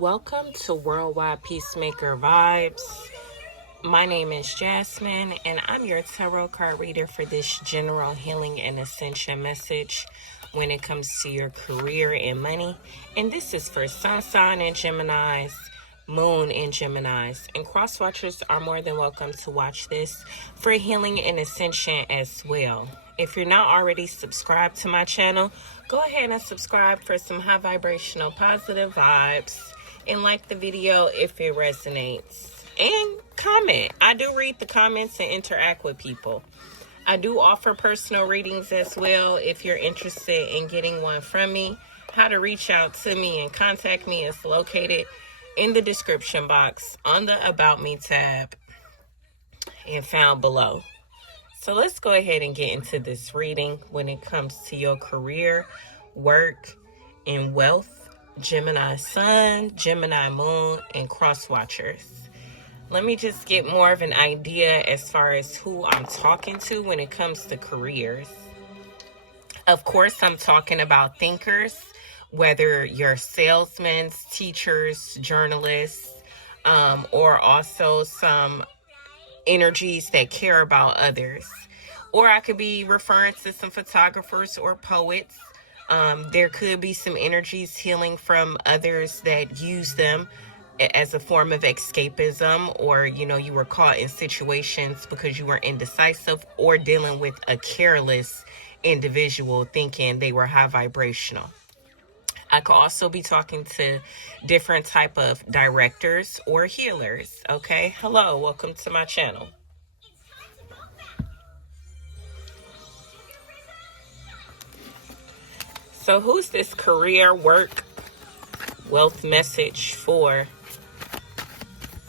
Welcome to Worldwide Peacemaker Vibes. My name is Jasmine, and I'm your tarot card reader for this general healing and ascension message when it comes to your career and money. And this is for Sun sign and Geminis, Moon and Geminis. And cross watchers are more than welcome to watch this for healing and ascension as well. If you're not already subscribed to my channel, go ahead and subscribe for some high vibrational positive vibes. And like the video if it resonates. And comment. I do read the comments and interact with people. I do offer personal readings as well if you're interested in getting one from me. How to reach out to me and contact me is located in the description box on the About Me tab and found below. So let's go ahead and get into this reading when it comes to your career, work, and wealth. Gemini Sun, Gemini Moon, and cross watchers. Let me just get more of an idea as far as who I'm talking to when it comes to careers. Of course, I'm talking about thinkers, whether you're salesmen, teachers, journalists, or also some energies that care about others. Or I could be referring to some photographers or poets. There could be some energies healing from others that use them as a form of escapism, or, you were caught in situations because you were indecisive or dealing with a careless individual thinking they were high vibrational. I could also be talking to different type of directors or healers. Okay. Hello. Welcome to my channel. So who's this career, work, wealth message for?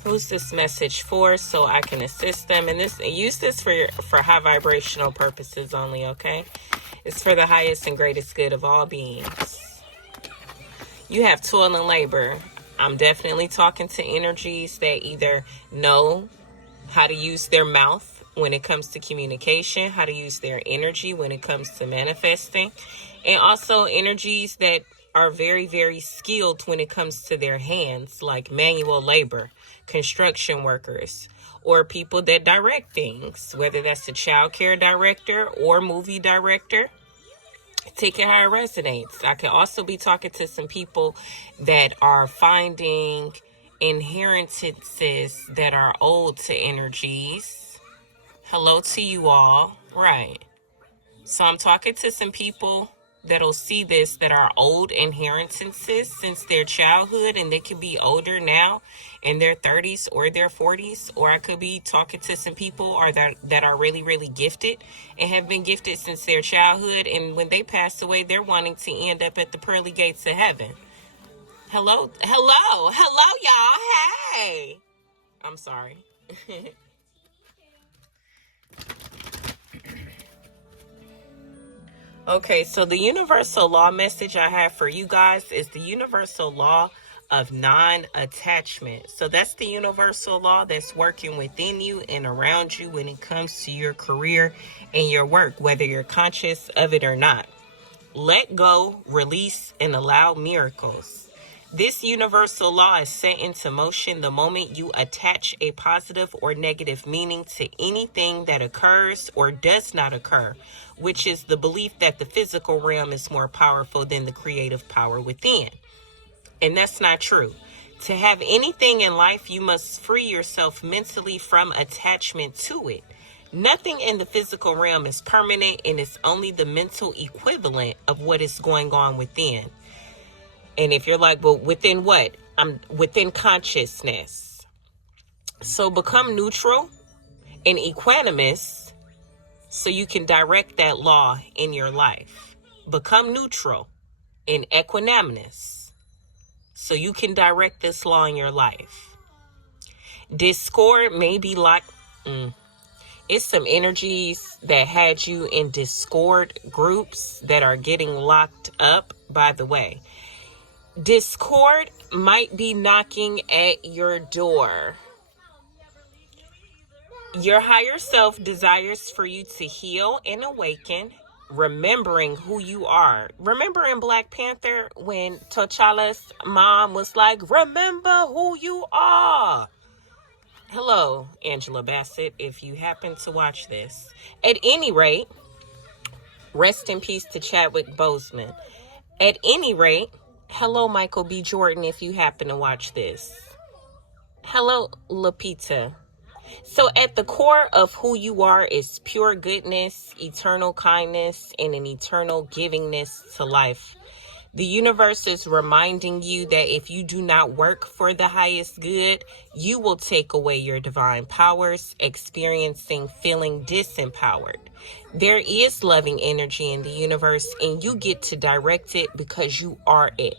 Who's this message for, so I can assist them? And use this for high vibrational purposes only, okay? It's for the highest and greatest good of all beings. You have toil and labor. I'm definitely talking to energies that either know how to use their mouth when it comes to communication, how to use their energy when it comes to manifesting, and also energies that are very, very skilled when it comes to their hands, like manual labor, construction workers, or people that direct things, whether that's a child care director or movie director. Take it how it resonates. I can also be talking to some people that are finding inheritances that are owed to energies. Hello to you all. Right. So I'm talking to some people that'll see this that are old inheritances since their childhood, and they could be older now in their 30s or their 40s. Or I could be talking to some people that are really, really gifted and have been gifted since their childhood, and when they pass away, they're wanting to end up at the pearly gates of heaven. Hello, y'all. Hey, I'm sorry. Okay, so the universal law message I have for you guys is the universal law of non-attachment. So that's the universal law that's working within you and around you when it comes to your career and your work, whether you're conscious of it or not. Let go, release, and allow miracles. This universal law is set into motion the moment you attach a positive or negative meaning to anything that occurs or does not occur, which is the belief that the physical realm is more powerful than the creative power within. And that's not true. To have anything in life, you must free yourself mentally from attachment to it. Nothing in the physical realm is permanent, and it's only the mental equivalent of what is going on within. And if you're like, well, within what? I'm within consciousness. So become neutral and equanimous so you can direct that law in your life. Become neutral and equanimous so you can direct this law in your life. Discord may be like, it's some energies that had you in discord groups that are getting locked up, by the way. Discord might be knocking at your door. Your higher self desires for you to heal and awaken remembering who you are. Remember in Black Panther when T'Challa's mom was like, remember who you are. Hello, Angela Bassett, if you happen to watch this. At any rate, rest in peace to Chadwick Boseman. At any rate, hello, Michael B. Jordan, if you happen to watch this. Hello, Lapita. So at the core of who you are is pure goodness, eternal kindness, and an eternal givingness to life. The universe is reminding you that if you do not work for the highest good, you will take away your divine powers, experiencing feeling disempowered. There is loving energy in the universe, and you get to direct it because you are it.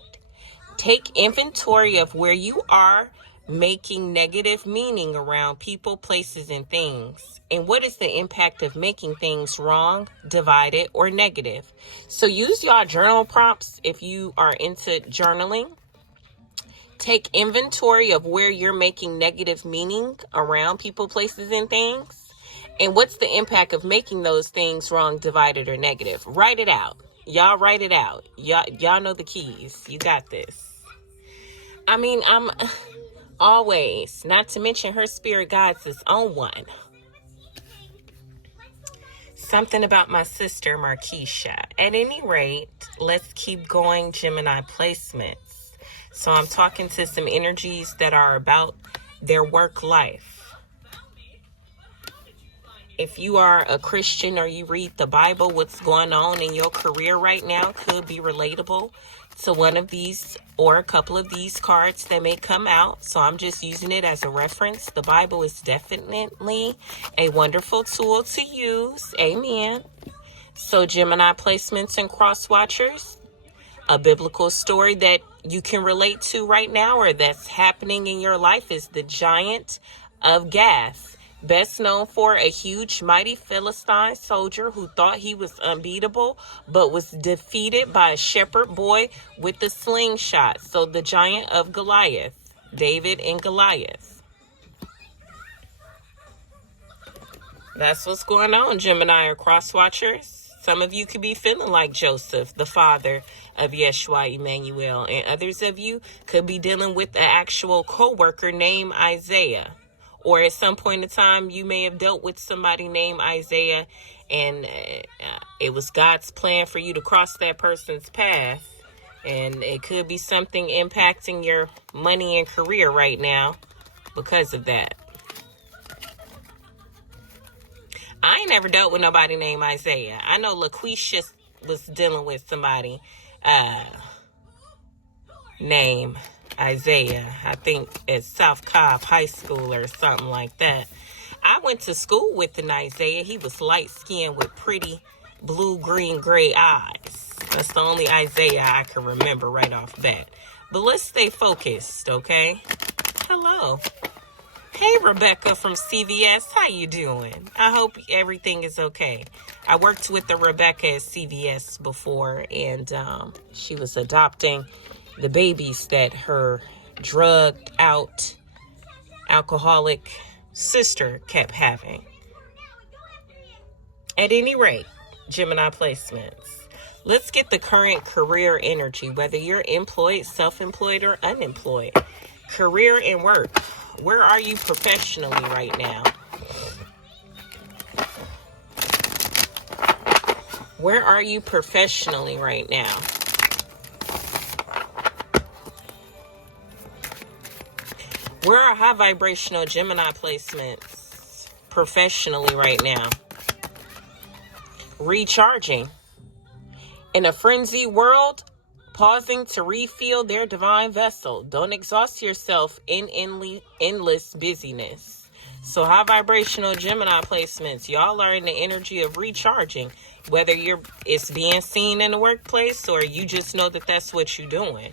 Take inventory of where you are making negative meaning around people, places, and things. And what is the impact of making things wrong, divided, or negative? So use your journal prompts if you are into journaling. Take inventory of where you're making negative meaning around people, places, and things. And what's the impact of making those things wrong, divided, or negative? Write it out. Y'all write it out. Y'all know the keys. You got this. I mean, I'm always, not to mention her spirit guides his own one. Something about my sister, Markeisha. At any rate, let's keep going, Gemini placements. So I'm talking to some energies that are about their work life. If you are a Christian or you read the Bible, what's going on in your career right now could be relatable to one of these or a couple of these cards that may come out. So I'm just using it as a reference. The Bible is definitely a wonderful tool to use. Amen. So Gemini placements and cross watchers, a biblical story that you can relate to right now or that's happening in your life is the Giant of Gath. Best known for a huge, mighty Philistine soldier who thought he was unbeatable, but was defeated by a shepherd boy with a slingshot. So the Giant of Goliath, David and Goliath. That's what's going on, Gemini or cross-watchers. Some of you could be feeling like Joseph, the father of Yeshua Emmanuel, and others of you could be dealing with an actual co-worker named Isaiah. Or at some point in time, you may have dealt with somebody named Isaiah, and it was God's plan for you to cross that person's path. And it could be something impacting your money and career right now because of that. I ain't never dealt with nobody named Isaiah. I know LaQuisha was dealing with somebody named Isaiah, I think at South Cobb High School or something like that. I went to school with an Isaiah. He was light-skinned with pretty blue, green, gray eyes. That's the only Isaiah I can remember right off bat. But let's stay focused, okay? Hello. Hey, Rebecca from CVS. How you doing? I hope everything is okay. I worked with the Rebecca at CVS before, and she was adopting the babies that her drugged out alcoholic sister kept having. At any rate, Gemini placements. Let's get the current career energy, whether you're employed, self-employed, or unemployed. Career and work. Where are you professionally right now? Where are you professionally right now? Where are high vibrational Gemini placements professionally right now? Recharging. In a frenzy world, pausing to refill their divine vessel. Don't exhaust yourself in endless busyness. So high vibrational Gemini placements, y'all are in the energy of recharging. Whether it's being seen in the workplace or you just know that that's what you're doing.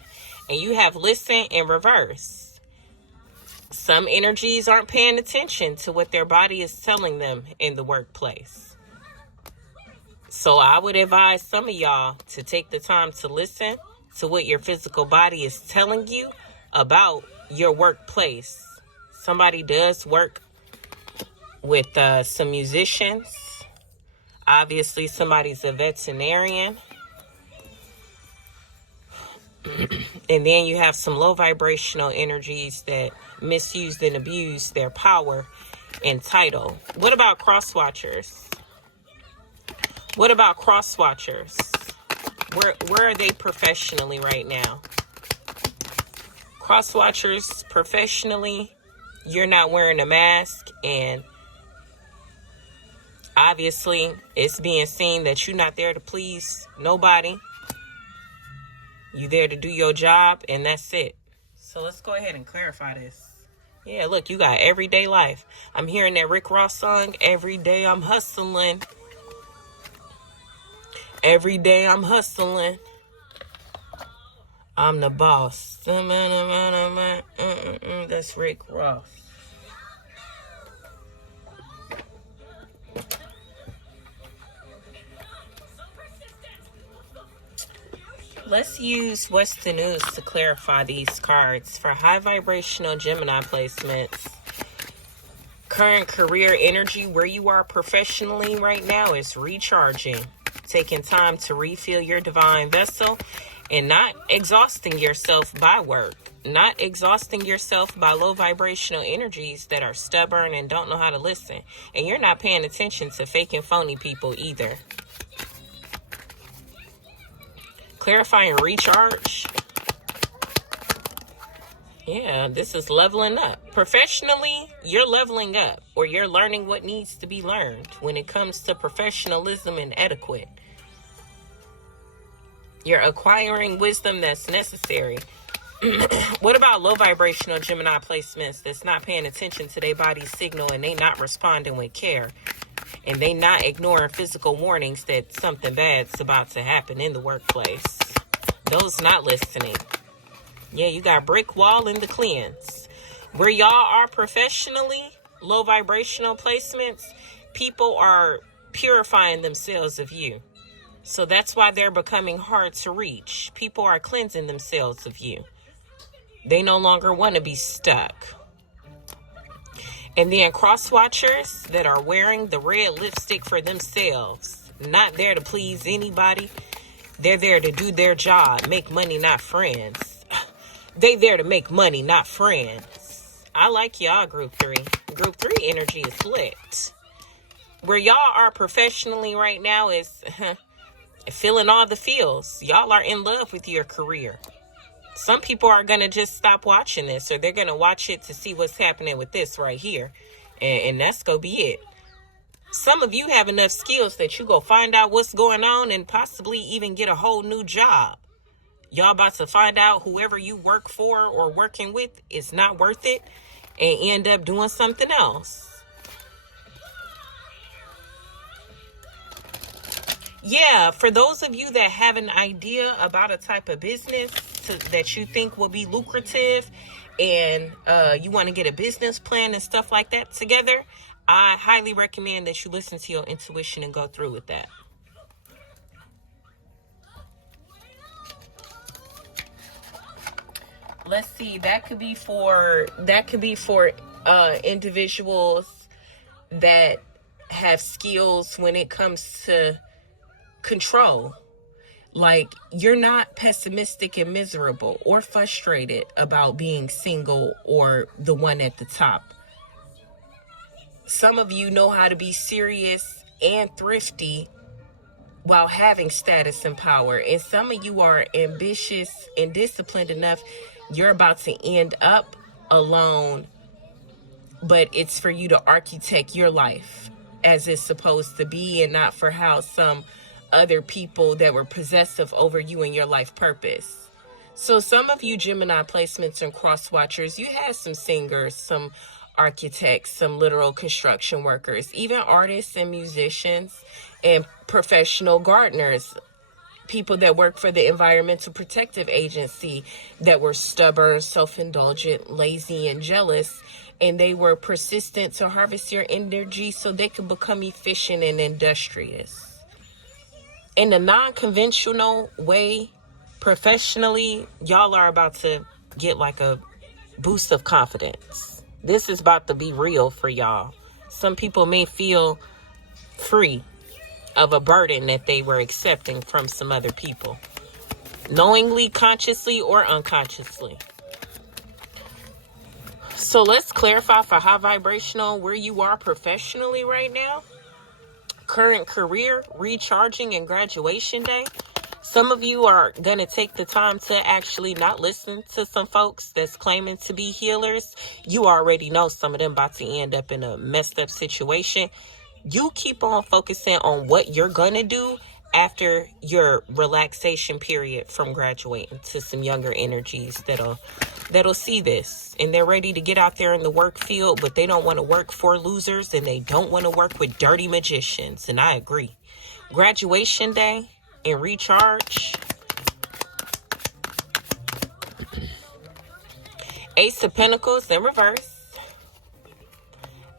And you have listen and reverse. Some energies aren't paying attention to what their body is telling them in the workplace. So I would advise some of y'all to take the time to listen to what your physical body is telling you about your workplace. Somebody does work with some musicians. Obviously, somebody's a veterinarian. And then you have some low vibrational energies that misuse and abuse their power and title. What about cross watchers? What about cross watchers? Where are they professionally right now? Cross watchers professionally, you're not wearing a mask, and obviously it's being seen that you're not there to please nobody. You there to do your job, and that's it. So let's go ahead and clarify this. Yeah, look, you got everyday life. I'm hearing that Rick Ross song, every day I'm hustling. Every day I'm hustling. I'm the boss. That's Rick Ross. Let's use What's the News to clarify these cards. For high vibrational Gemini placements, current career energy where you are professionally right now is recharging, taking time to refill your divine vessel, and not exhausting yourself by work, not exhausting yourself by low vibrational energies that are stubborn and don't know how to listen. And you're not paying attention to fake and phony people either. Clarifying recharge. Yeah, this is leveling up. Professionally, you're leveling up, or you're learning what needs to be learned when it comes to professionalism and etiquette. You're acquiring wisdom that's necessary. What about low vibrational Gemini placements that's not paying attention to their body's signal, and they not responding with care, and they not ignoring physical warnings that something bad's about to happen in the workplace? Those not listening. Yeah, you got brick wall in the cleanse. Where y'all are professionally, low vibrational placements, people are purifying themselves of you. So that's why they're becoming hard to reach. People are cleansing themselves of you. They no longer want to be stuck. And then cross watchers that are wearing the red lipstick for themselves, not there to please anybody. They're there to do their job, make money, not friends. They there to make money, not friends. I like y'all, group 3. Group 3 energy is lit. Where y'all are professionally right now is feeling all the feels. Y'all are in love with your career. Some people are going to just stop watching this, or they're going to watch it to see what's happening with this right here. And that's going to be it. Some of you have enough skills that you go find out what's going on and possibly even get a whole new job. Y'all about to find out whoever you work for or working with is not worth it and end up doing something else. Yeah, for those of you that have an idea about a type of business that you think will be lucrative, and you want to get a business plan and stuff like that together, I highly recommend that you listen to your intuition and go through with that. Let's see, that could be for individuals that have skills when it comes to control. Like, you're not pessimistic and miserable or frustrated about being single or the one at the top. Some of you know how to be serious and thrifty while having status and power. And some of you are ambitious and disciplined enough. You're about to end up alone, but it's for you to architect your life as it's supposed to be, and not for how some other people that were possessive over you and your life purpose. So some of you Gemini placements and cross watchers, you had some singers, some architects, some literal construction workers, even artists and musicians and professional gardeners, people that work for the Environmental Protective Agency that were stubborn, self-indulgent, lazy, and jealous, and they were persistent to harvest your energy so they could become efficient and industrious. In the non-conventional way, professionally, y'all are about to get like a boost of confidence. This is about to be real for y'all. Some people may feel free of a burden that they were accepting from some other people, knowingly, consciously, or unconsciously. So let's clarify for high vibrational where you are professionally right now. Current career, recharging, and graduation day. Some of you are going to take the time to actually not listen to some folks that's claiming to be healers. You already know some of them about to end up in a messed up situation. You keep on focusing on what you're going to do after your relaxation period from graduating to some younger energies that'll see this, and they're ready to get out there in the work field, but they don't want to work for losers, and they don't want to work with dirty magicians. And I agree. Graduation day and recharge. Ace of Pentacles in reverse.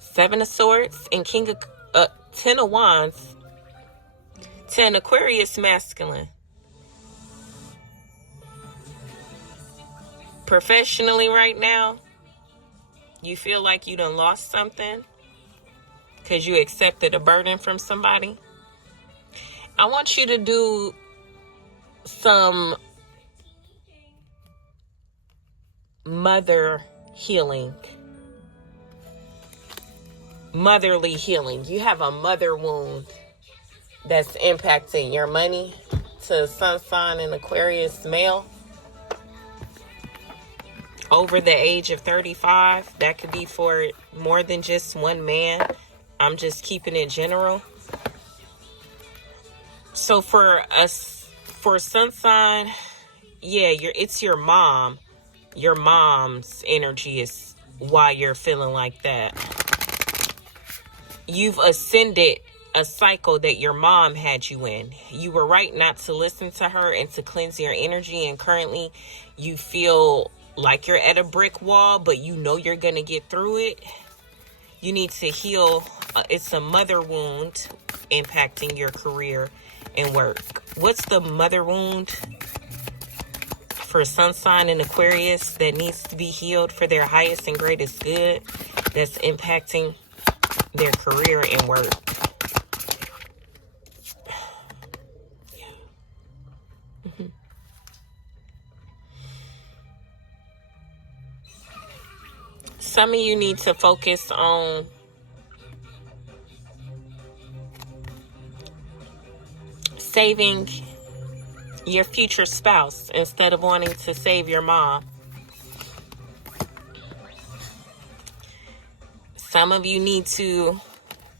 Seven of Swords and Ten of Wands. 10 Aquarius masculine. Professionally right now, you feel like you done lost something because you accepted a burden from somebody. I want you to do some mother healing. Motherly healing. You have a mother wound that's impacting your money. To Sun sign and Aquarius male over the age of 35. That could be for more than just one man. I'm just keeping it general. So for us, for Sun sign, yeah, it's your mom. Your mom's energy is why you're feeling like that. You've ascended a cycle that your mom had you in. You were right not to listen to her and to cleanse your energy, and currently you feel like you're at a brick wall, but you know you're going to get through it. You need to heal. It's a mother wound impacting your career and work. What's the mother wound for Sun sign and Aquarius that needs to be healed for their highest and greatest good that's impacting their career and work? Some of you need to focus on saving your future spouse instead of wanting to save your mom. Some of you need to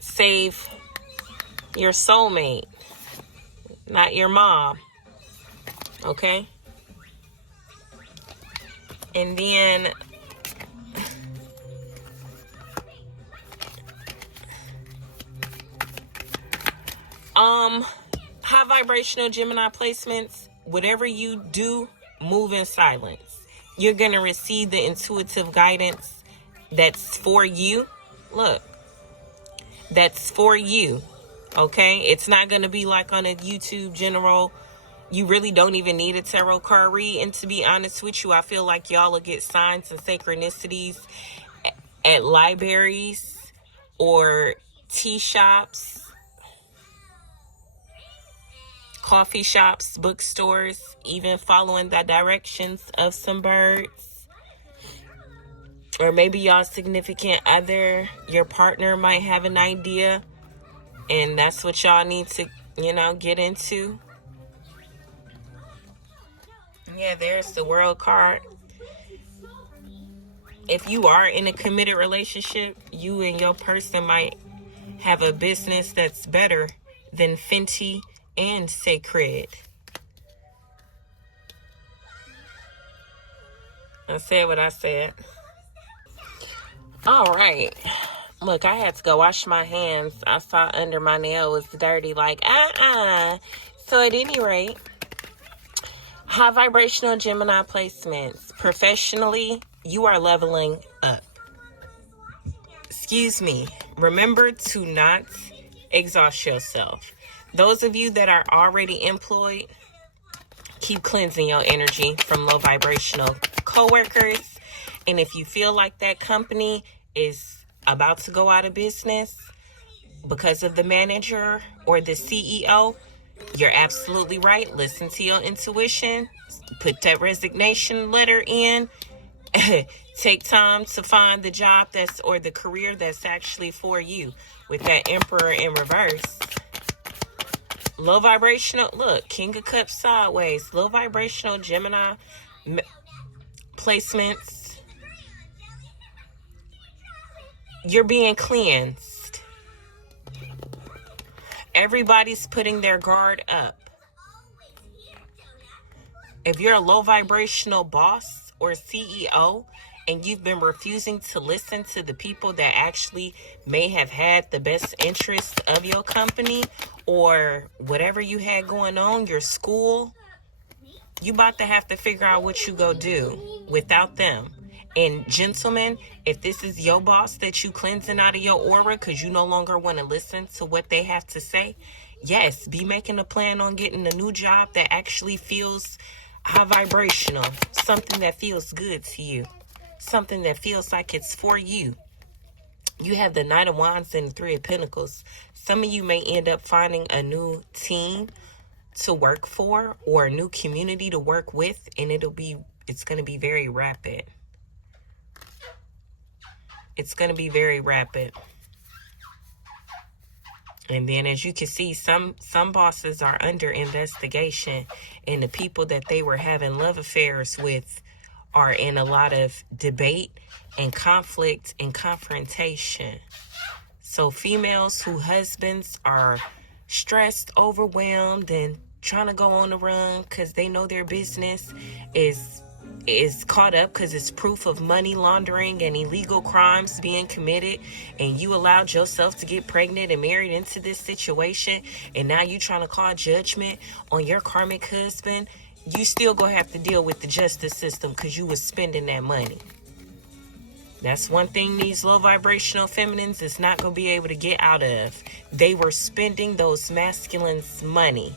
save your soulmate, not your mom. Okay? And then high vibrational Gemini placements, whatever you do, move in silence. You're going to receive the intuitive guidance that's for you. Look, that's for you. Okay? It's not going to be like on a YouTube general. You really don't even need a tarot card read. And to be honest with you, I feel like y'all will get signs and synchronicities at libraries or tea shops, coffee shops, bookstores, even following the directions of some birds. Or maybe y'all significant other, your partner might have an idea, and that's what y'all need to, get into. Yeah, there's the World card. If you are in a committed relationship, you and your person might have a business that's better than Fenty and Sacred. I said what I said. All right. Look, I had to go wash my hands. I saw under my nail was dirty, like, So at any rate, high vibrational Gemini placements. Professionally, you are leveling up. Excuse me. Remember to not exhaust yourself. Those of you that are already employed, keep cleansing your energy from low vibrational coworkers. And if you feel like that company is about to go out of business, because of the manager or the CEO, you're absolutely right. Listen to your intuition. Put that resignation letter in. Take time to find the job or the career that's actually for you. With that Emperor in reverse. Low vibrational, look, King of Cups sideways. Low vibrational Gemini placements. You're being cleansed. Everybody's putting their guard up. If you're a low vibrational boss or CEO and you've been refusing to listen to the people that actually may have had the best interests of your company or whatever you had going on, your school, you about to have to figure out what you go do without them. And gentlemen, if this is your boss that you cleansing out of your aura because you no longer want to listen to what they have to say, yes, be making a plan on getting a new job that actually feels high vibrational, something that feels good to you, something that feels like it's for you. You have the Knight of Wands and the Three of Pentacles. Some of you may end up finding a new team to work for or a new community to work with, and it's going to be very rapid. It's going to be very rapid. And then as you can see, some bosses are under investigation, and the people that they were having love affairs with are in a lot of debate and conflict and confrontation. So females whose husbands are stressed, overwhelmed, and trying to go on the run because they know their business is caught up because it's proof of money laundering and illegal crimes being committed, and you allowed yourself to get pregnant and married into this situation, and now you trying to call judgment on your karmic husband, you still gonna have to deal with the justice system because you was spending that money. That's one thing these low vibrational feminines is not gonna be able to get out of. They were spending those masculines' money.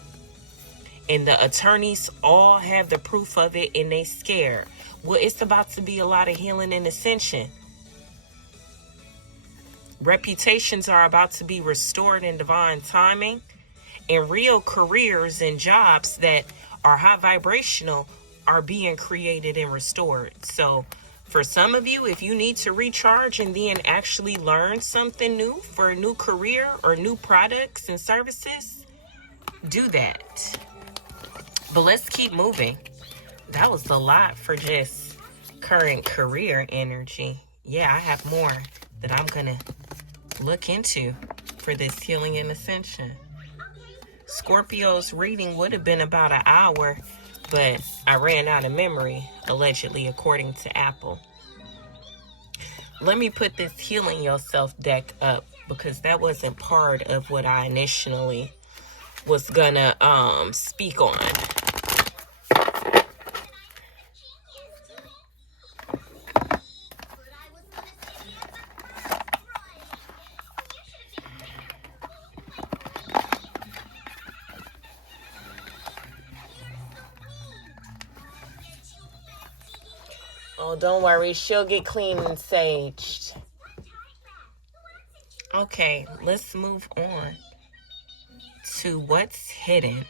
And the attorneys all have the proof of it, and they scared. Well, it's about to be a lot of healing and ascension. Reputations are about to be restored in divine timing. And real careers and jobs that are high vibrational are being created and restored. So for some of you, if you need to recharge and then actually learn something new for a new career or new products and services, do that. But let's keep moving. That was a lot for just current career energy. Yeah, I have more that I'm going to look into for this healing and ascension. Scorpio's reading would have been about an hour, but I ran out of memory, allegedly, according to Apple. Let me put this Healing Yourself deck up because that wasn't part of what I initially was going to speak on. Oh, don't worry. She'll get clean and saged. Okay, let's move on to what's hidden.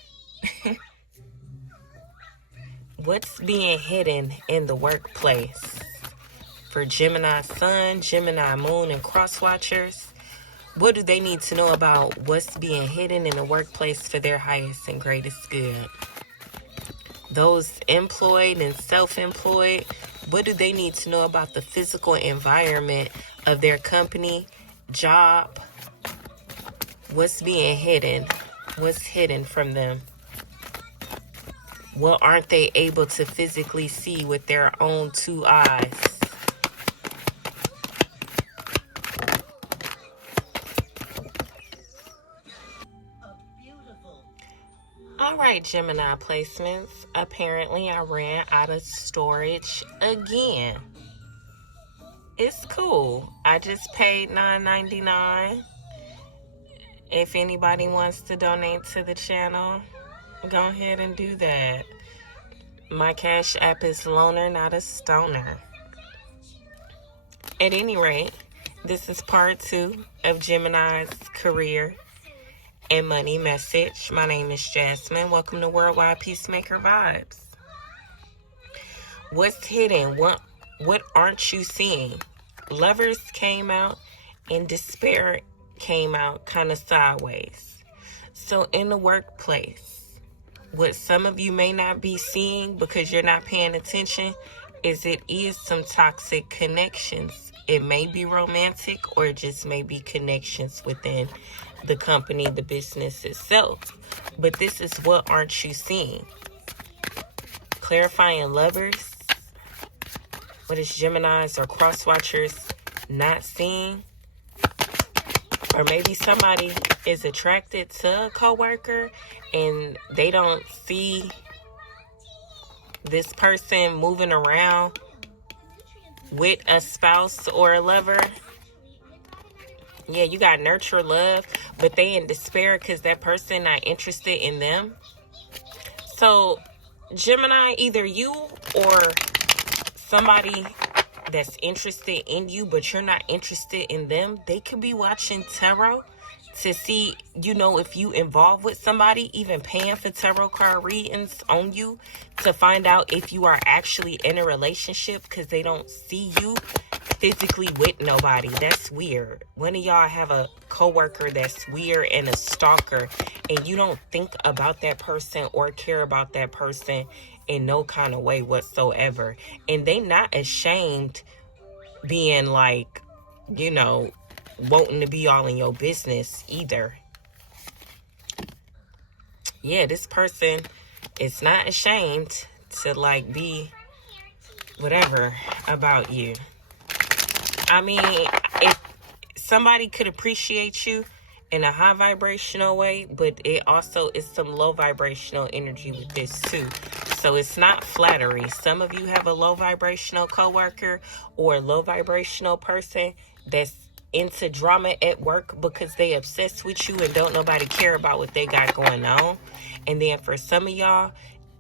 What's being hidden in the workplace? For Gemini Sun, Gemini Moon, and Cross Watchers, what do they need to know about what's being hidden in the workplace for their highest and greatest good? Those employed and self-employed, what do they need to know about the physical environment of their company, job? What's being hidden? What's hidden from them? What aren't they able to physically see with their own two eyes? Alright, Gemini placements. Apparently, I ran out of storage again. It's cool. I just paid $9.99. If anybody wants to donate to the channel, go ahead and do that. My Cash App is Loner, not a Stoner. At any rate, This is part 2 of Gemini's career and money message. My name is Jasmine. Welcome to Worldwide Peacemaker Vibes. What's hidden? What aren't you seeing? Lovers came out and despair came out kind of sideways. So in the workplace, what some of you may not be seeing because you're not paying attention is it is some toxic connections. It may be romantic or it just may be connections within the company, the business itself. But this is what aren't you seeing? Clarifying lovers. What is Geminis or cross-watchers not seeing? Or maybe somebody is attracted to a coworker and they don't see this person moving around with a spouse or a lover. Yeah, you got nurture love, but they in despair because that person not interested in them. So, Gemini, either you or somebody that's interested in you, but you're not interested in them, they could be watching tarot to see, if you involved with somebody, even paying for tarot card readings on you to find out if you are actually in a relationship because they don't see you physically with nobody. That's weird. One of y'all have a coworker that's weird and a stalker, and you don't think about that person or care about that person in no kind of way whatsoever. And they not ashamed being like, wanting to be all in your business either. Yeah, this person is not ashamed to be whatever about you. I mean, if somebody could appreciate you in a high vibrational way, but it also is some low vibrational energy with this too. So it's not flattery. Some of you have a low vibrational coworker or a low vibrational person that's into drama at work because they obsessed with you and don't nobody care about what they got going on. And then for some of y'all,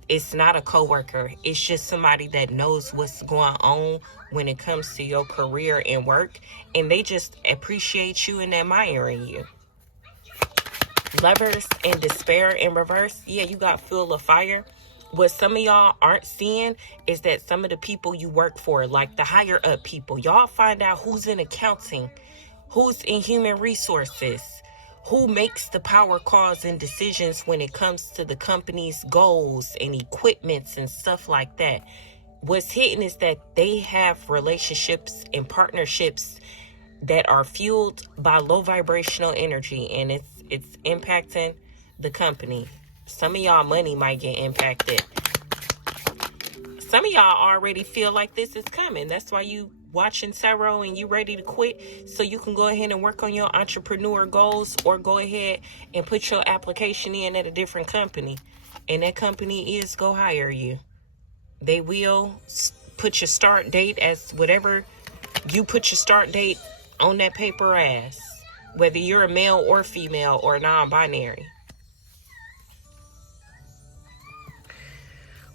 it's not a coworker. It's just somebody that knows what's going on when it comes to your career and work. And they just appreciate you and admiring you. Lovers in despair in reverse. Yeah, you got full of fire. What some of y'all aren't seeing is that some of the people you work for, like the higher up people, y'all find out who's in accounting, who's in human resources, who makes the power calls and decisions when it comes to the company's goals and equipments and stuff like that. What's hidden is that they have relationships and partnerships that are fueled by low vibrational energy, and it's impacting the company. Some of y'all money might get impacted. Some of y'all already feel like this is coming. That's why you watching tarot and you ready to quit so you can go ahead and work on your entrepreneur goals, or go ahead and put your application in at a different company. And that company is go hire you. They will put your start date as whatever you put your start date on that paper as, whether you're a male or female or non-binary.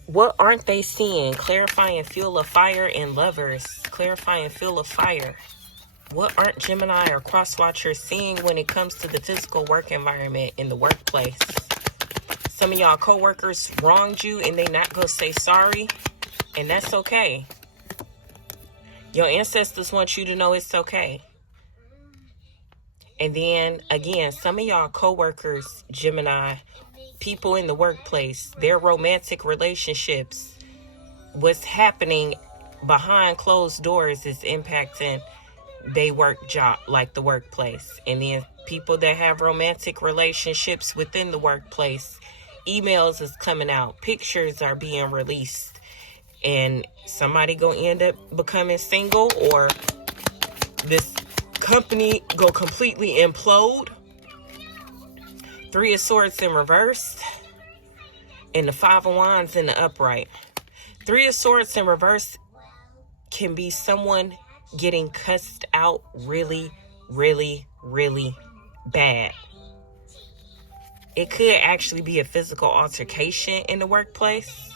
What aren't they seeing? Clarifying fuel of fire in lovers. Clarifying fuel of fire. What aren't Gemini or cross-watchers seeing when it comes to the physical work environment in the workplace? Some of y'all coworkers wronged you and they not gonna say sorry, and that's okay. Your ancestors want you to know it's okay. And then again, some of y'all coworkers, Gemini, people in the workplace, their romantic relationships, what's happening behind closed doors is impacting they work job, like the workplace. And then people that have romantic relationships within the workplace, emails is coming out, pictures are being released, and somebody gonna end up becoming single, or this company go completely implode. 3 of Swords in reverse and the 5 of Wands in the upright. 3 of Swords in reverse can be someone getting cussed out really, really, really bad. It could actually be a physical altercation in the workplace.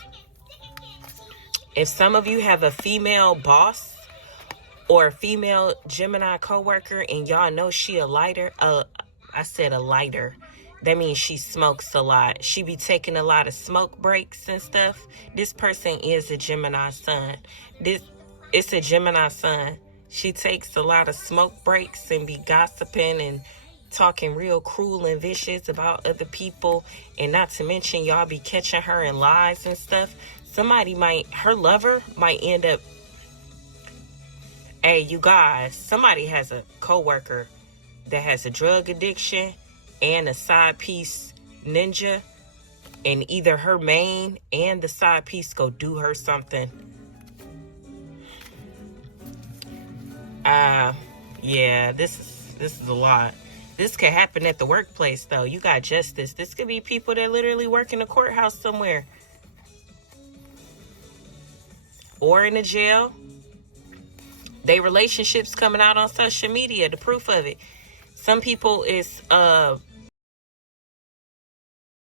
If some of you have a female boss or a female Gemini coworker and y'all know she a lighter, I said a lighter. That means she smokes a lot. She be taking a lot of smoke breaks and stuff. This person is a Gemini sun. It's a Gemini sun. She takes a lot of smoke breaks and be gossiping and talking real cruel and vicious about other people. And not to mention, y'all be catching her in lies and stuff. Her lover might end up, hey, you guys, somebody has a coworker that has a drug addiction and a side piece ninja, and either her main and the side piece go do her something. Yeah, this is a lot. This could happen at the workplace though. You got justice. This could be people that literally work in a courthouse somewhere or in a jail. They relationships coming out on social media, the proof of it. Some people is